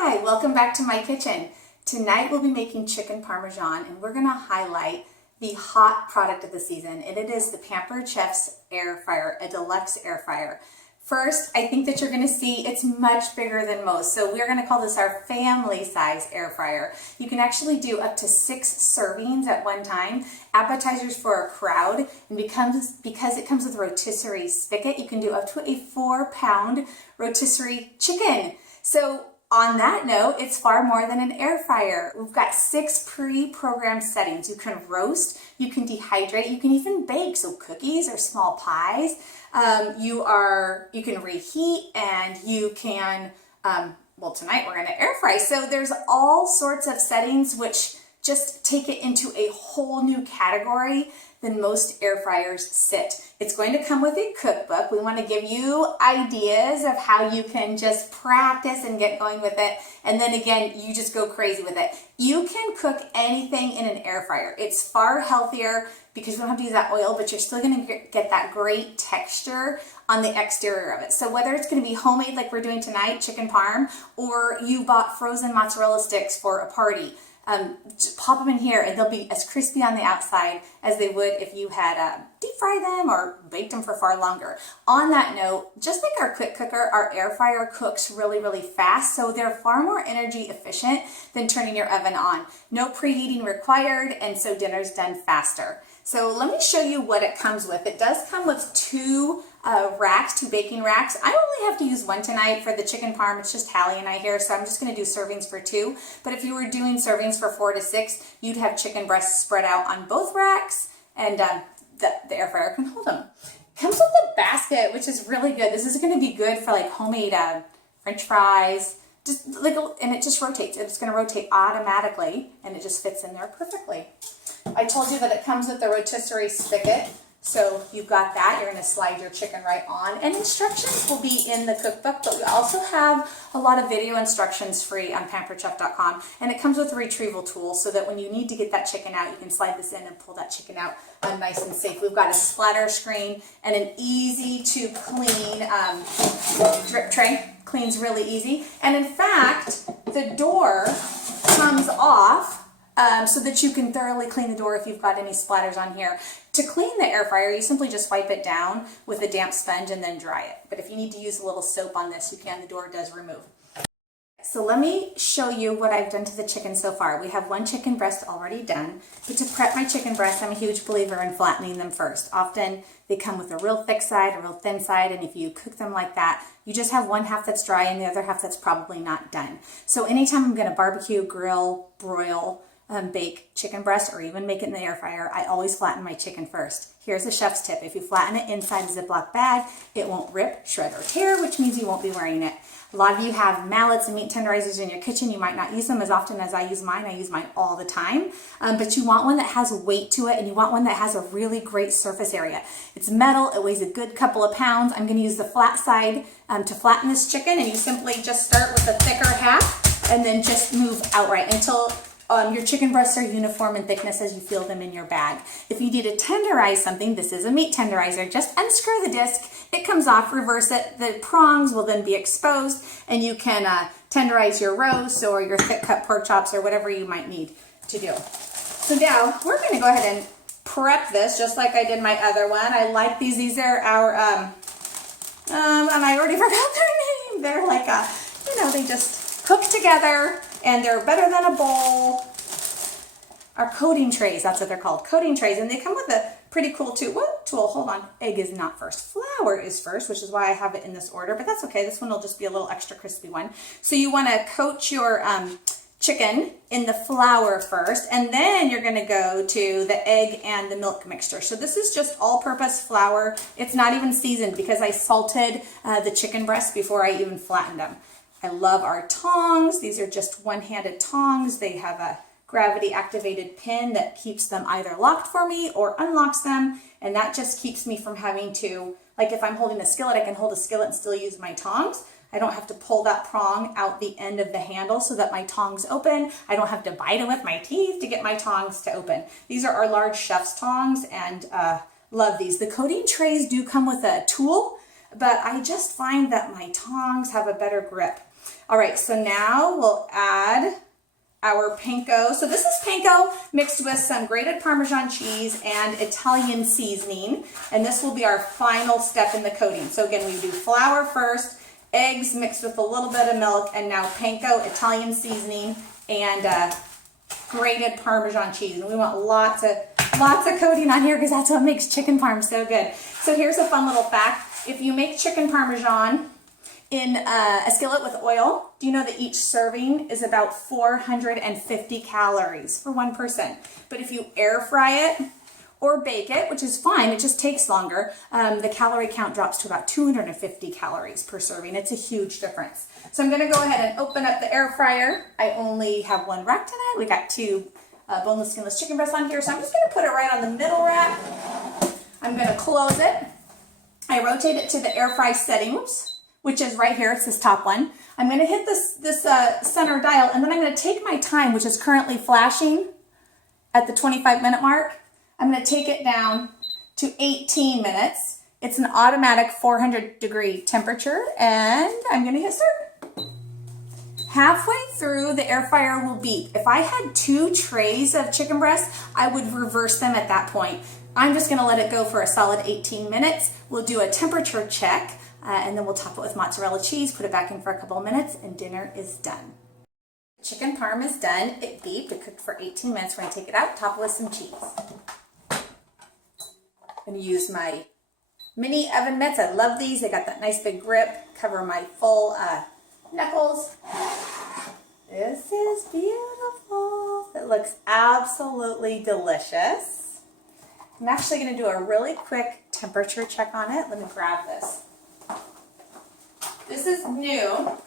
Hi, welcome back to my kitchen. Tonight we'll be making chicken Parmesan and we're going to highlight the hot product of the season, and it is the Pampered Chef's air fryer, a deluxe air fryer. First, I think that you're going to see it's much bigger than most, so we're going to call this our family size air fryer. You can actually do up to 6 servings at one time, appetizers for a crowd, and because it comes with a rotisserie spigot, you can do up to a 4-pound rotisserie chicken. So on that note, it's far more than an air fryer. We've got 6 pre-programmed settings. You can roast, you can dehydrate, you can even bake, so cookies or small pies. You can reheat, and you can, well, tonight we're gonna air fry. So there's all sorts of settings which just take it into a whole new category than most air fryers sit. It's going to come with a cookbook. We want to give you ideas of how you can just practice and get going with it. And then again, you just go crazy with it. You can cook anything in an air fryer. It's far healthier because you don't have to use that oil, but you're still going to get that great texture on the exterior of it. So whether it's going to be homemade like we're doing tonight, chicken parm, or you bought frozen mozzarella sticks for a party, just pop them in here and they'll be as crispy on the outside as they would if you had deep fried them or baked them for far longer. On that note, just like our quick cooker, our air fryer cooks really, really fast, so they're far more energy efficient than turning your oven on. No preheating required, and so dinner's done faster. So let me show you what it comes with. It does come with 2 racks, 2 baking racks. I only have to use one tonight for the chicken parm. It's just Hallie and I here, so I'm just going to do servings for 2. But if you were doing servings for 4 to 6, you'd have chicken breasts spread out on both racks, and the air fryer can hold them. Comes with a basket, which is really good. This is going to be good for like homemade French fries. And it just rotates. It's going to rotate automatically, and it just fits in there perfectly. I told you that it comes with the rotisserie spigot, so you've got that. You're going to slide your chicken right on, and instructions will be in the cookbook, but we also have a lot of video instructions free on pamperedchef.com, and it comes with a retrieval tool so that when you need to get that chicken out, you can slide this in and pull that chicken out nice and safe. We've got a splatter screen and an easy to clean drip tray. Cleans really easy, and in fact, the door comes off so that you can thoroughly clean the door if you've got any splatters on here. To clean the air fryer, you simply just wipe it down with a damp sponge and then dry it. But if you need to use a little soap on this, you can. The door does remove. So let me show you what I've done to the chicken so far. We have 1 chicken breast already done, but to prep my chicken breast, I'm a huge believer in flattening them first. Often they come with a real thick side, a real thin side, and if you cook them like that, you just have one half that's dry and the other half that's probably not done. So anytime I'm going to barbecue, grill, broil, bake chicken breast, or even make it in the air fryer, I always flatten my chicken first. Here's a chef's tip. If you flatten it inside a Ziploc bag, it won't rip, shred, or tear, which means you won't be wearing it. A lot of you have mallets and meat tenderizers in your kitchen. You might not use them as often as I use mine. I use mine all the time. But you want one that has weight to it, and you want one that has a really great surface area. It's metal. It weighs a good couple of pounds. I'm going to use the flat side to flatten this chicken, and you simply just start with the thicker half and then just move outright until your chicken breasts are uniform in thickness as you feel them in your bag. If you need to tenderize something, this is a meat tenderizer. Just unscrew the disc, it comes off, reverse it, the prongs will then be exposed, and you can tenderize your roast or your thick cut pork chops or whatever you might need to do. So now we're going to go ahead and prep this just like I did my other one. I like these. These are our, and I already forgot their name. They're like, they just hook together, and they're better than a bowl. Our coating trays, that's what they're called, coating trays, and they come with a pretty cool tool. Hold on, egg is not first. Flour is first, which is why I have it in this order, but that's okay. This one will just be a little extra crispy one. So you want to coat your chicken in the flour first, and then you're going to go to the egg and the milk mixture. So this is just all-purpose flour. It's not even seasoned because I salted the chicken breast before I even flattened them. I love our tongs. These are just one-handed tongs. They have a gravity activated pin that keeps them either locked for me or unlocks them, and that just keeps me from having to, like if I'm holding a skillet, I can hold a skillet and still use my tongs. I don't have to pull that prong out the end of the handle so that my tongs open. I don't have to bite it with my teeth to get my tongs to open. These are our large chef's tongs, and love these. The coating trays do come with a tool, but I just find that my tongs have a better grip. All right, so now we'll add our panko. So this is panko mixed with some grated Parmesan cheese and Italian seasoning. And this will be our final step in the coating. So again, we do flour first, eggs mixed with a little bit of milk, and now panko, Italian seasoning, and grated Parmesan cheese. And we want lots of coating on here because that's what makes chicken parm so good. So here's a fun little fact. If you make chicken Parmesan in a skillet with oil, do you know that each serving is about 450 calories for one person? But if you air fry it or bake it, which is fine, it just takes longer, the calorie count drops to about 250 calories per serving. It's a huge difference. So I'm gonna go ahead and open up the air fryer. I only have one rack tonight. We got two boneless, skinless chicken breasts on here, so I'm just gonna put it right on the middle rack. I'm gonna close it. I rotate it to the air fry settings, which is right here. It's this top one. I'm gonna hit this center dial, and then I'm gonna take my time, which is currently flashing at the 25-minute mark. I'm gonna take it down to 18 minutes. It's an automatic 400-degree temperature, and I'm gonna hit start. Halfway through, the air fryer will beep. If I had 2 trays of chicken breasts, I would reverse them at that point. I'm just gonna let it go for a solid 18 minutes. We'll do a temperature check, and then we'll top it with mozzarella cheese, put it back in for a couple of minutes, and dinner is done. Chicken parm is done. It beeped. It cooked for 18 minutes. We're gonna take it out, top it with some cheese. I'm gonna use my mini oven mitts. I love these. They got that nice big grip, cover my full knuckles. This is beautiful. It looks absolutely delicious. I'm actually going to do a really quick temperature check on it. Let me grab this. This is new.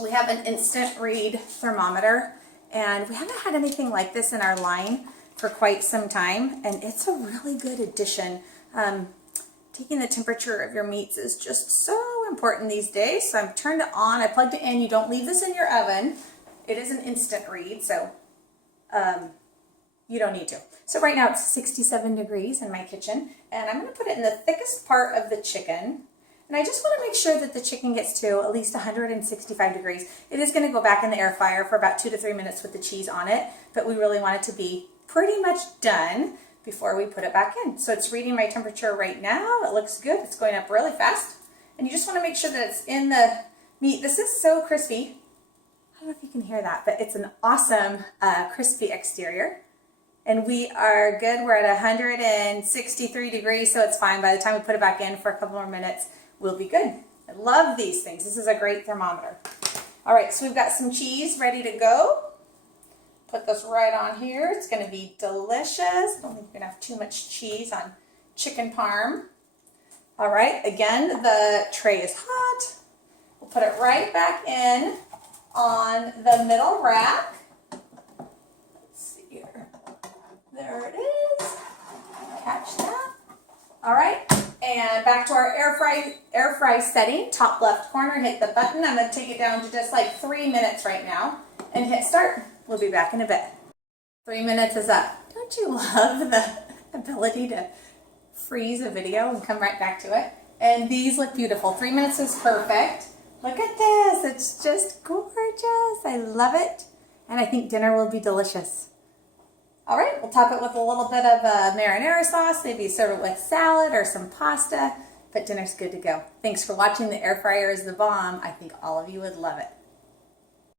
We have an instant read thermometer, and we haven't had anything like this in our line for quite some time, and it's a really good addition. Taking the temperature of your meats is just so important these days. So I've turned it on. I plugged it in. You don't leave this in your oven. It is an instant read, so you don't need to. So right now it's 67 degrees in my kitchen, and I'm going to put it in the thickest part of the chicken. And I just want to make sure that the chicken gets to at least 165 degrees. It is going to go back in the air fryer for about 2 to 3 minutes with the cheese on it, but we really want it to be pretty much done before we put it back in. So it's reading my temperature right now. It looks good. It's going up really fast. And you just want to make sure that it's in the meat. This is so crispy. I don't know if you can hear that, but it's an awesome crispy exterior. And we are good. We're at 163 degrees, so it's fine. By the time we put it back in for a couple more minutes, we'll be good. I love these things. This is a great thermometer. All right, so we've got some cheese ready to go. Put this right on here. It's going to be delicious. I don't think you're going to have too much cheese on chicken parm. All right, again, the tray is hot. We'll put it right back in on the middle rack. Let's see here. There it is. Catch that. All right, and back to our air fry setting. Top left corner, hit the button. I'm going to take it down to just like 3 minutes right now and hit start. We'll be back in a bit. 3 minutes is up. Don't you love the ability to freeze a video and come right back to it? And these look beautiful. 3 minutes is perfect. Look at this. It's just gorgeous. I love it. And I think dinner will be delicious. All right, we'll top it with a little bit of marinara sauce. Maybe serve it with salad or some pasta. But dinner's good to go. Thanks for watching. The air fryer is the bomb. I think all of you would love it.